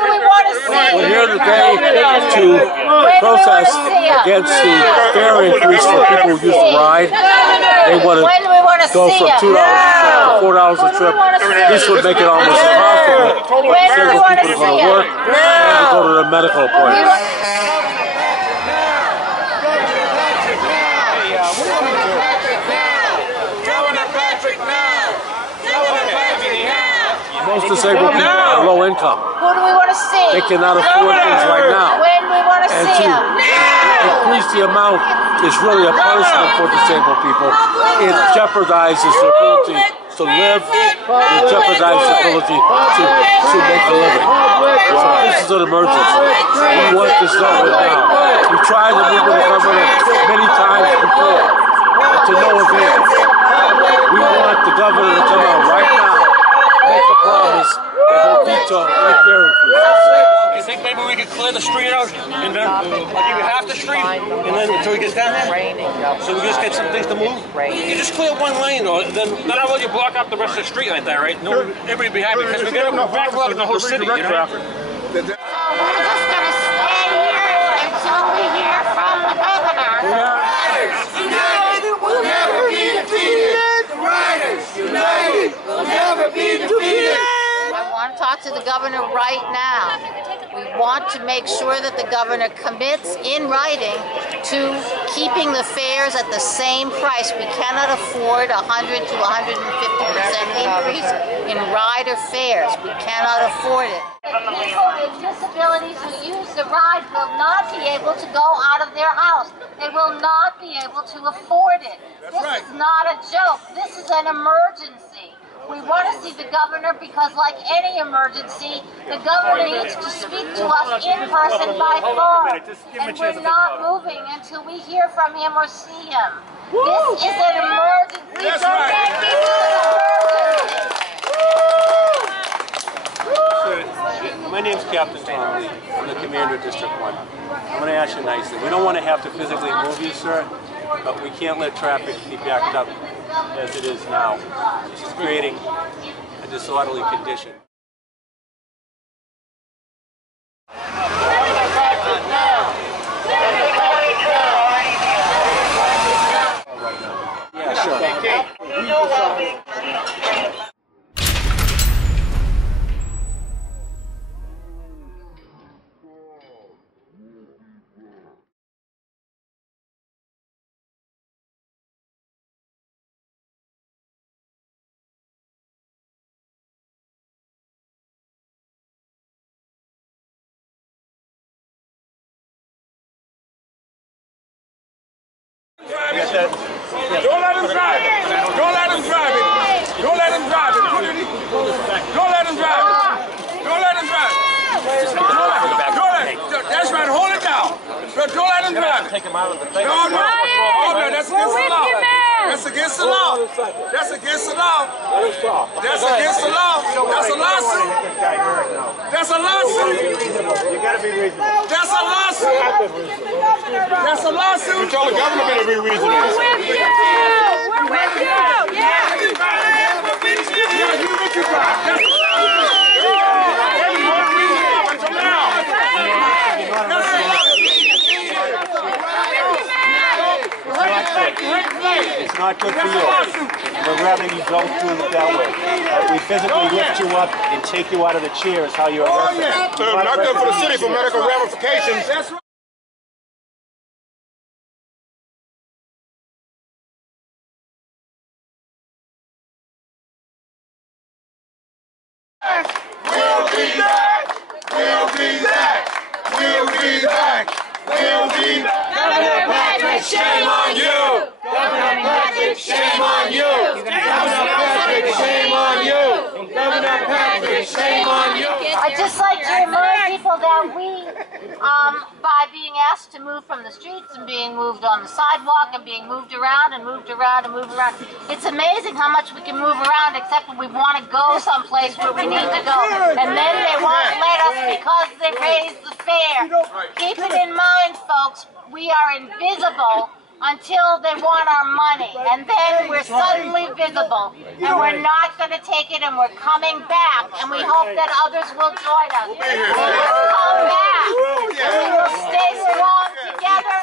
We're here today to protest against the fare increase for people who use the ride. They want to go from $2 to $4 a trip. This would make it almost impossible for disabled people to go to work and to go to their medical appointments. Most disabled people are low income. Who do we want to see? They cannot afford things right now. When do we want to see them? To increase the amount is really a punishment for disabled people. It jeopardizes their ability to live. It jeopardizes their ability to make a living. So this is an emergency. We want this done right now. We tried to meet with the governor many times before, but to no avail. We want the governor to come out right now, make a promise, and he'll veto any fare increases. You think maybe we could clear the street out and then I'll give you half the street and then until we get down there? So we just get some things to move? You just clear one lane or then I'll let you block up the rest of the street like that, right? No, everybody be happy because we're going to backlog in the whole city, you know? So we're just going to stay here until we hear from the governor. United will never be defeated! The riders, united will never be defeated! I want to talk to the governor right now. We want to make sure that the governor commits in writing to keeping the fares at the same price. We cannot afford 100 to 150% increase in rider fares. We cannot afford it. People with disabilities who use the ride will not be able to go out of their house. They will not be able to afford it. This is not a joke. This is an emergency. We want to see the governor because, like any emergency, the governor needs to speak to us in person by phone. And we're not moving until we hear from him or see him. This is an emergency. That's right. Sir, my name's Captain Tom Lee. I'm the commander of District 1. I'm going to ask you nicely. We don't want to have to physically move you, sir, but we can't let traffic be backed up as it is now. This is creating a disorderly condition. Yeah, sure. Don't let him drive it. Don't let him drive it. Don't let him drive it. Don't let him drive it. Don't let him drive it. That's right. Hold it down. But don't let him drive it. Take him out of the thing. No, no. Oh, man, that's against the law. That's against the law. That's against the law. That's against the law. That's a lawsuit. That's a lawsuit. You gotta be reasonable. That's a lawsuit. That's a lawsuit. You tell the government to be reasonable. We're with you! We're with you! Yeah! It's not good for you. We'd rather you don't do it that way. We physically lift you up and take you out of the chair is how you're arrested. Not good for the city for medical ramifications. That's right. We'll be back. We'll be back. We'll be back. We'll be back. Governor Patrick, Shame on you. Governor Patrick, Shame on you. Governor Patrick, shame on you. Governor Patrick, shame on you. I'd just like to remind people that we, by being asked to move from the streets and being moved on the sidewalk and being moved around and moved around and moved around, it's amazing how much we can move around except when we want to go someplace where we need to go. And then they won't let us because they raised the fare. Keep it in mind, folks, we are invisible until they want our money, and then we're suddenly visible, and we're not going to take it, and we're coming back, and we hope that others will join us. We will come back, and we will stay strong together,